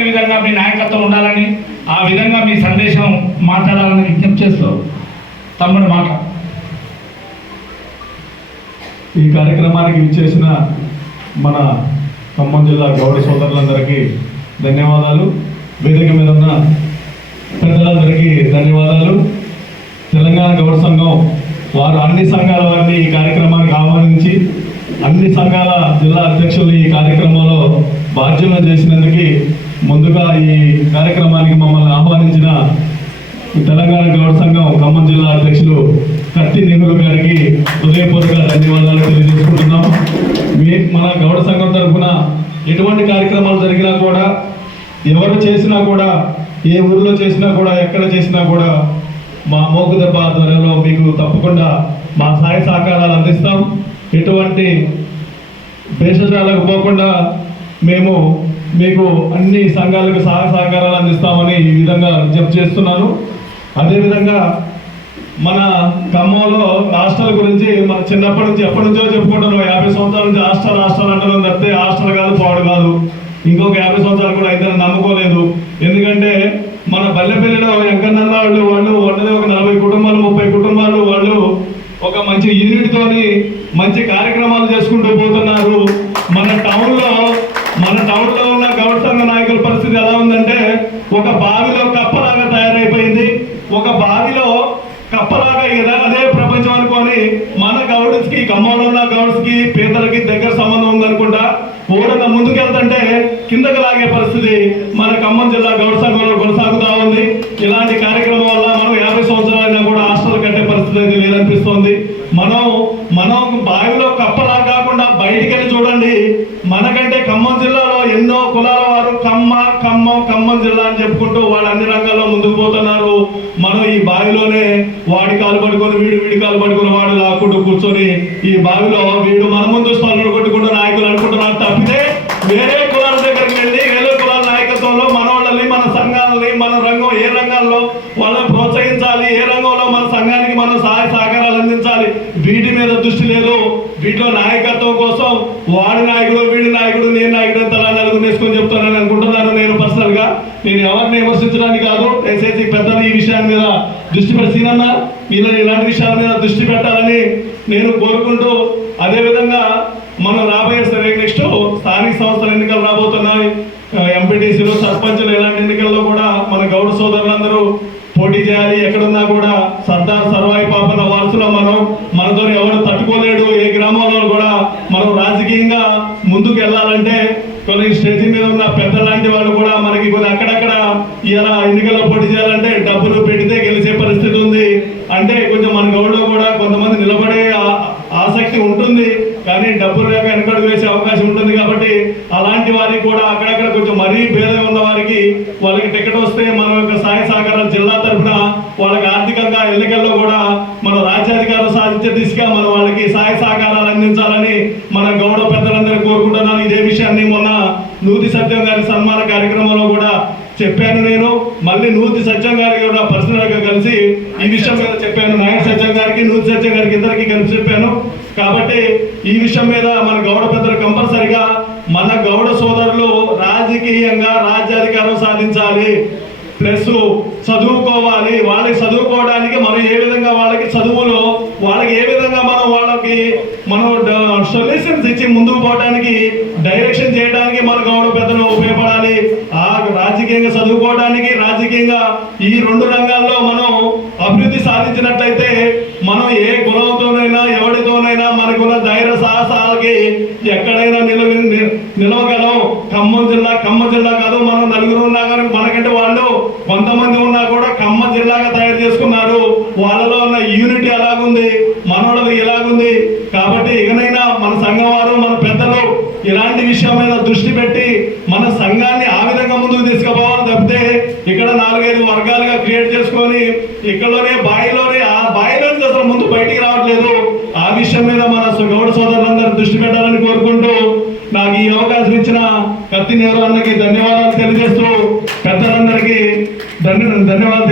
నిలబడే విధంగా మీ నాయకత్వం ఉండాలని ఆ విధంగా మీ సందేశం మాట్లాడాలని విజ్ఞప్తి చేస్తూ తమ్ముడు మాట. ఈ కార్యక్రమానికి ఇచ్చేసిన మన ఖమ్మం జిల్లా గౌడ సోదరులందరికీ ధన్యవాదాలు. వేదిక మీద ఉన్న పెద్దలందరికీ ధన్యవాదాలు. తెలంగాణ గౌడ సంఘం వారు అన్ని సంఘాల వారిని ఈ కార్యక్రమానికి ఆహ్వానించి అన్ని సంఘాల జిల్లా అధ్యక్షులు ఈ కార్యక్రమంలో బాధ్యతలు చేసినందుకు ముందుగా ఈ కార్యక్రమానికి మమ్మల్ని ఆహ్వానించిన తెలంగాణ గౌడ సంఘం ఖమ్మం జిల్లా అధ్యక్షులు కత్తి నెహ్రూ గారికి హృదయపూర్వక ధన్యవాదాలు తెలియజేసుకుంటున్నాం. మీ మన గౌడ సంఘం తరఫున ఎటువంటి కార్యక్రమాలు జరిగినా కూడా ఎవరు చేసినా కూడా ఏ ఊరిలో చేసినా కూడా ఎక్కడ చేసినా కూడా మా మోకు దెబ్బ ఆధ్వర్యంలో మీకు తప్పకుండా మా సహాయ సహకారాలు అందిస్తాం. ఎటువంటి భేషజాలకు పోకుండా మేము మీకు అన్ని సంఘాలకు సహాయ సహకారాలు అందిస్తామని ఈ విధంగా విజ్ఞప్తి చేస్తున్నాను. అదేవిధంగా మన ఖమ్మంలో హాస్టల్ గురించి మన చిన్నప్పటి నుంచి ఎప్పటి నుంచో చెప్పుకుంటున్నాం. యాభై సంవత్సరాల నుంచి హాస్టల్ హాస్టల్ అంటున్నాం తప్పితే హాస్టల్ కాదు పాడు కాదు. ఇంకొక యాభై సంవత్సరాలు కూడా అయితే నమ్ముకోలేదు. ఎందుకంటే మన బల్లెపల్లిలో ఎంకన్నల్ల వాళ్ళు వాళ్ళు ఉన్నది ఒక నలభై కుటుంబాలు ముప్పై కుటుంబాలు వాళ్ళు ఒక మంచి యూనిట్తోని మంచి కార్యక్రమాలు చేసుకుంటూ పోతున్నారు. మన టౌన్లో లో మన టౌన్లో ఉన్న గౌడ సంఘ నాయకుల పరిస్థితి ఎలా ఉందంటే ఒక బావిలో కప్పలాగా తయారైపోయింది. ఒక బావిలో కప్పలాగా ఇదా అదే ప్రపంచం అనుకొని మన గౌడ్స్కి ఖమ్మంలో ఉన్న గౌడ్స్కి పేదలకి దగ్గర సంబంధం ఉందనుకుంటా. ఓడన ముందుకెళ్తుంటే కిందకి లాగే పరిస్థితి మన ఖమ్మం జిల్లా గౌడ సంఘంలో కొనసాగుతా ఉంది. ఇలాంటి కార్యక్రమం వల్ల మనం యాభై సంవత్సరాలైనా కూడా హాస్టల్ కట్టే పరిస్థితి అయితే లేదనిపిస్తోంది. మనం మనం బావిలో కప్పలా కాకుండా బయటికి వెళ్ళి చూడండి. మనకంటే ఖమ్మం జిల్లాలో ఎన్నో కులాల వారు కమ్మ ఖమ్మం ఖమ్మం జిల్లా అని చెప్పుకుంటూ వాళ్ళు అన్ని రంగాల్లో ముందుకు పోతున్నారు. మనం ఈ బావిలోనే వాడి కాలు పట్టుకొని వీడు వీడి కాలు పట్టుకొని వాడు లాక్కుంటూ కూర్చొని ఈ బావిలో వీడు మన ముందు స్పందన కొట్టుకుంటూ నాయకులు అనుకుంటున్నారు తప్పితే వేరే కులాల దగ్గరికి వెళ్ళి వేరే కులాల నాయకత్వంలో మన వాళ్ళని మన సంఘాలని మన రంగం ఏ రంగాల్లో వాళ్ళని ప్రోత్సహించాలి ఏ రంగంలో మన సంఘానికి మనం సహాయ సహకారాలు అందించాలి వీటి మీద దృష్టి లేదు. వీటిలో నాయకత్వం కోసం వాడి నాయకుడు వీడి నేను ఎవరిని విమర్శించడానికి కాదు దయచేసి పెద్దలు ఈ విషయాల మీద దృష్టి పెట్టి సీనన్న మీరు ఇలాంటి విషయాల మీద దృష్టి పెట్టాలని నేను కోరుకుంటూ అదే విధంగా మనం రాబోయే సరే నెక్స్ట్ స్థానిక సంస్థల ఎన్నికలు రాబోతున్నాయి ఎంపీటీసీలు సర్పంచులు ఇలాంటి ఎన్నికల్లో కూడా మన గౌడ సోదరులందరూ పోటీ చేయాలి ఎక్కడున్నా కూడా సర్దార్ సర్వాయి పాపన వారసులో మనం మనతో ఎవరు తట్టుకోలేడు ఏ గ్రామంలో కూడా మనం రాజకీయంగా ముందుకు వెళ్ళాలంటే కొన్ని స్టేజ్ మీద ఉన్న పెద్ద లాంటి వాళ్ళు కూడా మనకి కొన్ని అక్కడక్కడ ఇలా ఎన్నికల్లో పోటీ చేయాలంటే డబ్బులు పెడితే గెలిచే పరిస్థితి ఉంది. అంటే కొంచెం మన గౌడ్లో కూడా కొంతమంది నిలబడే ఆసక్తి ఉంటుంది. కానీ డబ్బులు లేక వెనకడుగు వేసే అవకాశం ఉంటుంది కాబట్టి అలాంటి వారికి కూడా అక్కడక్కడ కొంచెం మరీ భేదం ఉన్న వారికి వాళ్ళకి టికెట్ వస్తే మన యొక్క సాయ సహకారాలు జిల్లా తరఫున వాళ్ళకి ఆర్థికంగా ఎన్నికల్లో కూడా మన రాజ్యాధికారం సాధించే దిశగా మనం వాళ్ళకి సాయ సహకారాలు అందించాలని మన గౌడ పెద్దలందరూ కోరుకుంటున్నాను. ఇదే విషయాన్ని మొన్న నూతి సత్యం గారి సన్మాన కార్యక్రమంలో కూడా చెప్పాను నేను. మళ్ళీ నూతి సత్యం గారికి కూడా పర్సనల్గా కలిసి ఈ విషయం మీద చెప్పాను. నాయన సత్యం గారికి నూతి సత్యం గారికి ఇద్దరికి కలిసి చెప్పాను. కాబట్టి ఈ విషయం మీద మన గౌడ పెద్దలు కంపల్సరిగా మన గౌడ సోదరులు రాజకీయంగా రాజ్యాధికారం సాధించాలి. ప్లస్ చదువుకోవాలి. వాళ్ళకి చదువుకోవడానికి మనం ఏ విధంగా వాళ్ళకి చదువులో వాళ్ళకి ఏ విధంగా మనం వాళ్ళకి మనం సొల్యూషన్స్ ఇచ్చి ముందుకు పోవడానికి డైరెక్షన్ చేయడానికి మన గౌడ పెద్ద రాజకీయంగా చదువుకోవడానికి రాజకీయంగా ఈ రెండు రంగాల్లో మనం అభివృద్ధి సాధించినట్లయితే మనం ఏ గుణంతోనైనా ఎవరితోనైనా మనకున్న ధైర్య సాహసాలకి ఎక్కడైనా నిలవ నిలవగలం. ఖమ్మం జిల్లా ఖమ్మం జిల్లా కాదు మనం నలుగురు ఉన్నా కానీ మనకంటే వాళ్ళు కొంతమంది ఉన్నా కూడా ఖమ్మం జిల్లాగా తయారు చేసుకున్నారు వాళ్ళలో ఉన్న యూనిటీ ఎలాగుంది మనోళ్ళది ఎలాగుంది కాబట్టి ఇకనైనా మన సంఘం వారు మన పెద్దలు ఇలాంటి విషయం మీద దృష్టి పెట్టి మన సంఘాన్ని ఆ విధంగా ముందుకు తీసుకుపోవాలి తప్పితే ఇక్కడ నాలుగైదు వర్గాలుగా క్రియేట్ చేసుకొని ఇక్కడలోనే బాయిలోనే ఆ బాయిలో నుంచి అసలు ముందు బయటికి రావట్లేదు. ఆ విషయం మీద మన గౌడ సోదరులందరూ దృష్టి పెట్టాలని కోరుకుంటూ నాకు ఈ అవకాశం ఇచ్చిన కత్తి నెహ్రూ అన్నకి ధన్యవాదాలు తెలియజేస్తూ పెద్దలందరికీ ధన్య ధన్యవాదాలు